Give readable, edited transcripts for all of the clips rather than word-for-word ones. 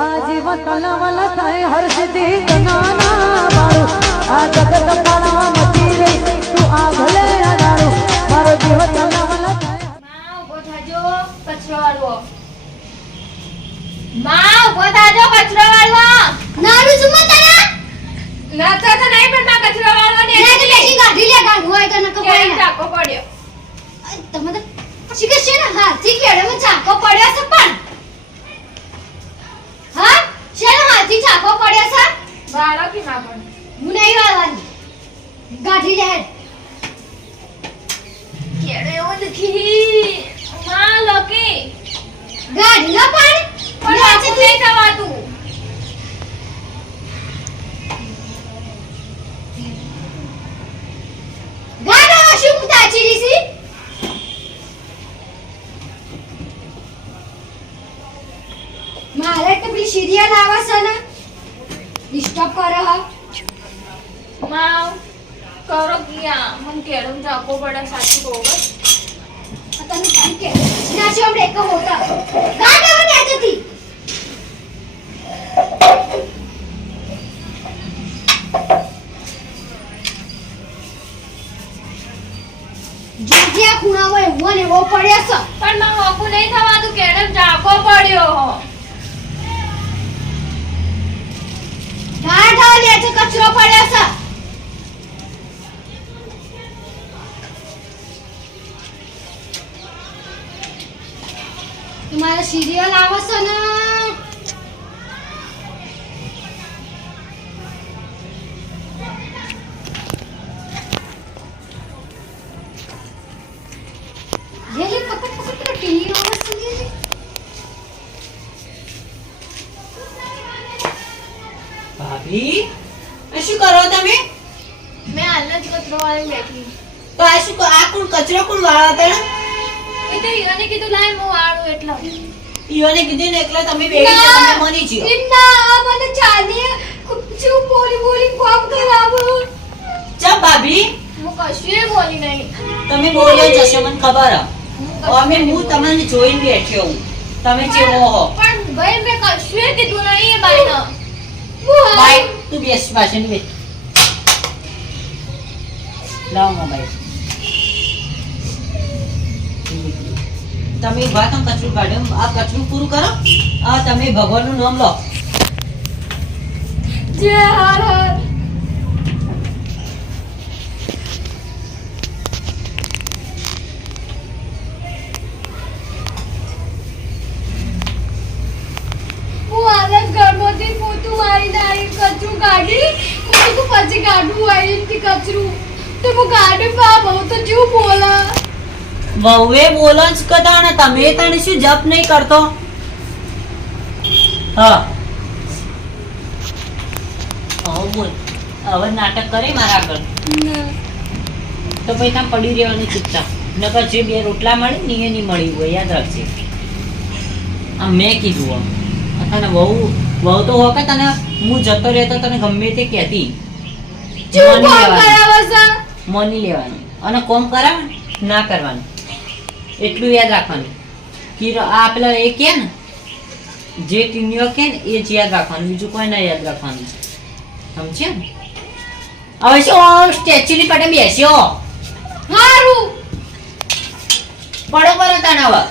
આજીવન કલવલ થાય હર સિદ્ધિ ગનાના બાળું આ જગત પાળવા મચી રહી તું આ ભલે અડાડું મારો જીવ કલવલ થાય માં ઉભો થાજો કચરો વાળવો માં ઉભો થાજો કચરો વાળવો નાનું સુમો તારા નાતા તો નહીં પણ માં કચરો વાળવો ને એટલે બેસી ગાડી લે ગાડું હોય તો નકો પડે ચાકો પડ્યો તમે તો શીખે છે ને હાથી કેડમાં ચાકો પડ્યો છે પણ હા શેનો હાથી ચાકો પડ્યો છે વાળો કે માં પણ હું નહીં વાળવાની ગાડી લે કેડે એવો દખી માં લોકી ગાડી નો પણ આજે નહીં થવાતું ગાડો શું તાચી રીસી મારે તો પેલી સિરિયલ આવે છે ને ડિસ્ટર્બ કરે હ માવ કરો કિયા મન કેડમ ચાકો પડે સાચું કહો બસ તને કાઈ કે નાચો આપણે એક હોતા ગાડે મને આજતી જોજિયા ખૂણા હોય વને વો પડ્યા છે પણ માં હોકુ નહીં થવાતું કેડમ ચાકો પડ્યો ગાડા લે છે કચરો પડ્યો છે તમારે સિરિયલ આવે છે ને જેલી પકડ પકડ ટીવી આવે છે ભાભી આ શું કરો તમે? મેં હાલના જ કચરો વાળી બેઠી તો આ શું આ કોણ કચરો કોણ વાળા હતા? એ તો ઈયોને કીધું લાય હું વાળું એટલે ઈયોને કીધું ને એકલા તમે બેઠી છો તમે મની છો. ના મને ચાલી શું બોલી બોલી કોમ કરાવું ચા ભાભી હું કશું બોલી નહીં તમે બોલ્યા જશો મને ખબર હે. અમે હું તમને જોઈને બેઠ્યો હું તમે જેવો હો. પણ ભાઈ મેં કશું કીધું નહીં એ બાઈનો ભાઈ તું બેસ પાછળ બેસ. લાવ મોબાઈલ. તમે ઉભા થો કચરું કાઢો આ કચરું પૂરું કરો. આ તમે ભગવાનનું નામ લો. જય હર હર હું આલસ ગરમોથી પોતું મારીને આવી કચરું કાઢી હું તો પછી કાઢું આવીને કચરું તો હું કાઢી પા બહુ તો જેવું બોલા વહુએ બોલો જ કદા ને તમે તને શું જપ નહીં કરતો? હા હવે બોલ. હવે નાટક કરે મારા આગળ તો પછી ત્યાં પડી રહેવાની ચૂપચાપ. નકર જે બે રોટલા મળે ને એ નહીં મળી હોય યાદ રાખજે. આ મેં કીધું તને વહુ તો હો કે તને હું જતો રહેતો તને ગમે તે કહેતી મની લેવાનું અને કોમ કરાવે ના કરવાનું એટલું યાદ રાખવાનું. કે આ પેલા એ કે ને જે ટીનીઓ કે ને એ જ યાદ રાખવાનું બીજું કોઈ ના યાદ રાખવાનું સમજ્યા ને? હવે શું સ્ટેચ્યુની પાટે બેસ્યો હારું પડો પર તને હવે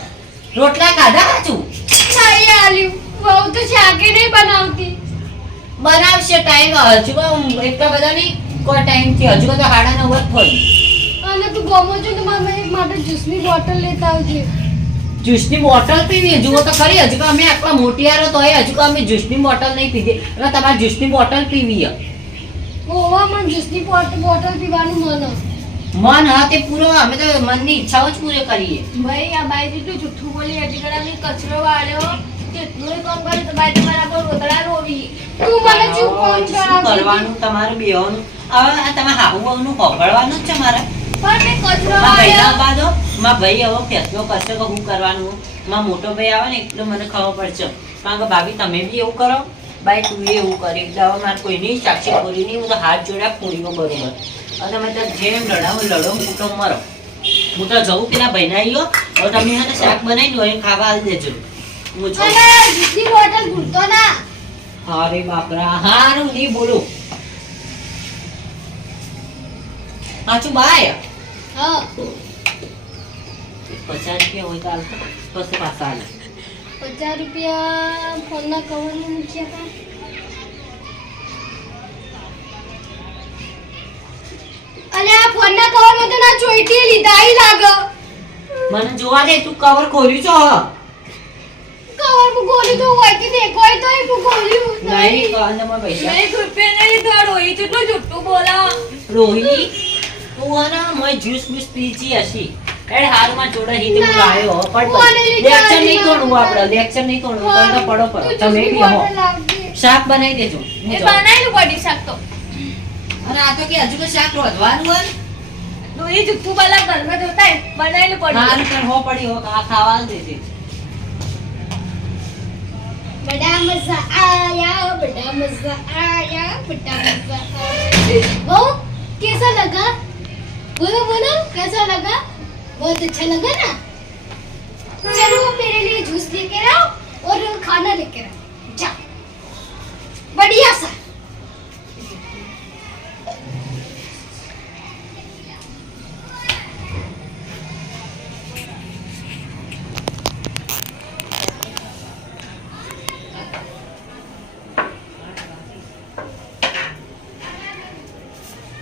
રોટલા ખાધા પાછું નહીં આલ્યું બહુ તો શાકે નહીં બનાવતી બનાવશે ટાઈમ હજુ એટલા બધા નહીં કોઈ ટાઈમ થી હજુ તો 9:30 થઈ. અને તું ગમો છો તો મારા એક માટે જ્યુસની બોટલ લેતા આવજે જ્યુસની બોટલ પીવી જુઓ તો ખરી. હજુ તો અમે આટલા મોટિયારો તો હજુ તો અમે જ્યુસની બોટલ નહીં પીધી એટલે તમારે જ્યુસની બોટલ પીવી ઓવા મને જ્યુસની બોટલ પીવાનું મન હા તે પૂરો અમે તો મનની ઈચ્છાઓ જ પૂરી કરીએ. ભાઈ આ બાઈ જેટલું જુઠ્ઠું બોલી હજી કડા મેં કચરો વાળ્યો કેટલું કામ કર્યું તો બાઈ તમારા પર રોતડા રોવી તું મને શું કોણ શું કરવાનું તમારું બેવાનું? હવે આ તમે હાહુ વહુનું પકડવાનું જ છે મારે. પણ મેં કચરો માં ભાઈ વાળ્યો ના બાદો માં ભાઈ હવે ફેસલો કરશે કે હું કરવાનું. માં મોટો ભાઈ આવે ને એટલે મને ખબર પડશે કારણ કે ભાભી તમે બી એવું કરો બાઈ તું એવું કરી એટલે હવે મારે કોઈની સાક્ષી ખોરી નહીં. હું તો હાથ જોડ્યા ખોરીઓ બરોબર અને મેં ત્યાં જેમ લડાવું લડો ફૂટો મરો. હું તો જવું પેલા ભાઈને આવ્યો હવે તમે શાક બનાવી લો ખાવા આવી દેજો. હું અને જીતની બોટલ ભૂલતો ના અરે બાપરા હારું નહીં બોલું સાચું બાય હા 50 રૂપિયા હોય તો હાલતો પછી પાછા હાલે 50 રૂપિયા ફોનના કવરની મૂક્યા હતા અને આ ફોનના કવરમાં તો ના ચોઈટી લીધા ઈ લાગે મને જોવા દે તું કવર ખોલ્યું છો કવર મુ ગોલી તો હોય કે દેખાય તો એ મુ ગોલ્યું નહીં કાંદમાં પૈસા નહીં રૂપિયા નહીં થોડો એ કેટલો જુઠ્ઠું બોલા રોહિણી તું આના મય જ્યુસ બીસ પીજી હશી એડ હારમાં જોડે હિત હું લાયો પણ લેક્ચર નહીં કોણું આપણે લેક્ચર નહીં કોણું તો પડો પડો તમે બી હો શાક બનાવી દેજો એ બનાવેલું પડી શાક તો અને આ તો કે હજુ તો શાક રોધવાનું હોય તો એ જુઠ્ઠું બોલા ઘરમાં જોતા બનાવેલું પડી હારું કર હો પડી હો આ ખાવા દેજે बड़ा मजा आया बड़ा मजा आया बड़ा मजा आया वो कैसा लगा बोलो बोलो कैसा लगा बहुत अच्छा लगा ना चलो मेरे लिए जूस लेके आओ और खाना लेके आओ जा बढ़िया सा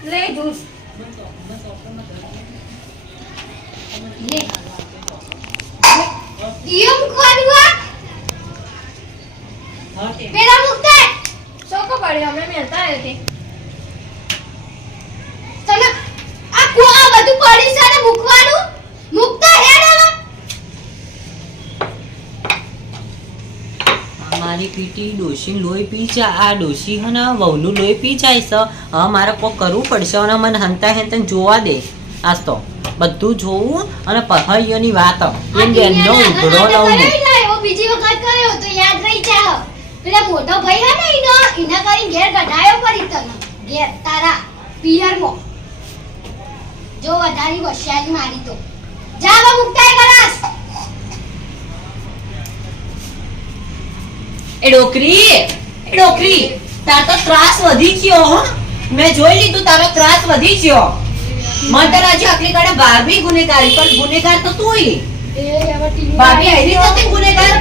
ले जूस ले ये मुखवान हुआ मेरा मुक्ता है सो को पड़े हमने मिलता है थे चलो आपको आ બધું પડી સાને મુખવાનું મુક્તા હે ને મારી પીટી ડોશી લોહી પી જાય આ ડોશી હે ને વહુનું લોહી પી જાય છે હવે મારે કોઈ કરવું પડશે અને મને હંતા હેંતન જોવા દે આજ તો બધું જોવું અને પહાઈઓની વાત એમ બેનનો ઉઘડો લઉં ઓ બીજી વખત કર્યો તો યાદ રહી જા પેલા મોટો ભાઈ હે ને એના કરી ઘેર ગડાયો પડી તને ઘેર તારા પિયરમાં જો વધારી વસ્યાલી મારી તો જાવા મુક્તાય કરાસ એ ડોકરી તાર તો ત્રાસ વધી ગયો હો મેં જોઈ લીધું તારો ત્રાસ વધી ગયો મને તો આજે આખલી કાળે ભાભી ગુનેગારી પણ ગુનેગાર તો તુંય એ હવે ટીવી ભાભી આઈ તો તે ગુનેગાર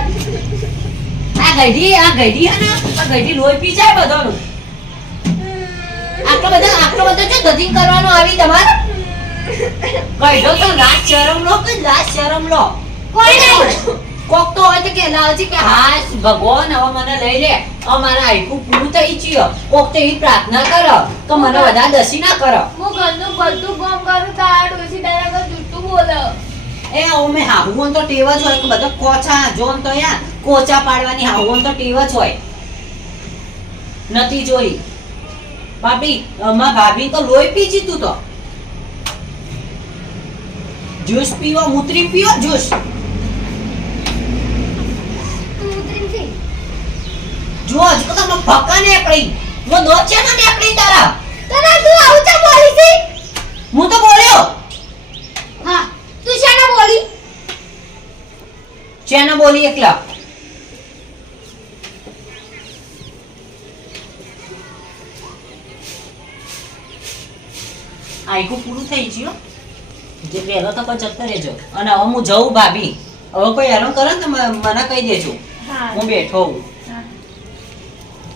આ ગઈડી હે ને આ ગઈડી લોહી પી જાય બધાનું આટલો બધો જો ગતિંગ કરવાનો આવી તમારે ગઈડો તો લાજ શરમ લો કોઈ નહીં કોક તો હોય તો કે લાવજી કે હાશ ભગવાન હવે મને લઈ લે અમારા આયકુ પૂરું થઈ ગયું કોક તો એવી પ્રાર્થના કરો કે મને વધારે દસી ના કરો હું ઘરનું બધું કામ કરું તાર ડોસી તારા ઘર જુઠ્ઠું બોલે એ અમે હાહુઓન તો ટેવ જ હોય કે બધો કોચા જોન તો યાર કોચા પાડવાની હાહુઓન તો ટેવ જ હોય નથી જોઈ ભાભી તો લોહી પી જીતું તો જ્યુસ પીવો મૂત્રી પીવો જ્યુસ જો હજુ તો તમે ભક્કા નીકળી વો દોત છે ને નીકળી તારા તને તું આવું ચા બોલી છે હું તો બોલ્યો હા તું શાના બોલી ચેનો બોલી એકલા આયકુ પૂરું થઈ ગયું જે પહેલો તો કોઈ જતો રહેજો અને હવે હું જઉં ભાભી હવે કોઈ હેરાન કરે ને તો મને કહી દેજો હા હું બેઠો હું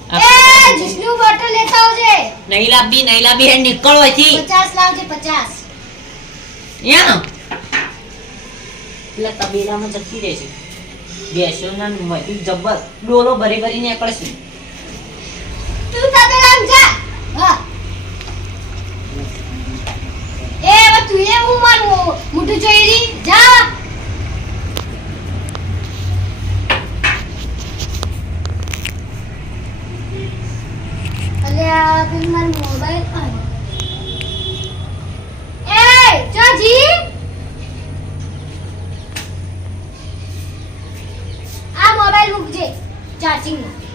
એ જીસનું બોટલ લેતા આવજે નહીં લાંબી હે નીકળો અહીંથી 50 લાવજે 50 યા પેલા તબેલામાં જતી રહેશે બેસોના મથી જબ્બર ડોલો ભરી નીકળશે તું તાતે રામ જા હા એ હવે તું એ હું મારું મોઢું જોઈ રી જા અલ્યા પેલી મારો મોબાઈલ એ ચાજી આ મોબાઈલ મૂકજે ચાર્જિંગ માં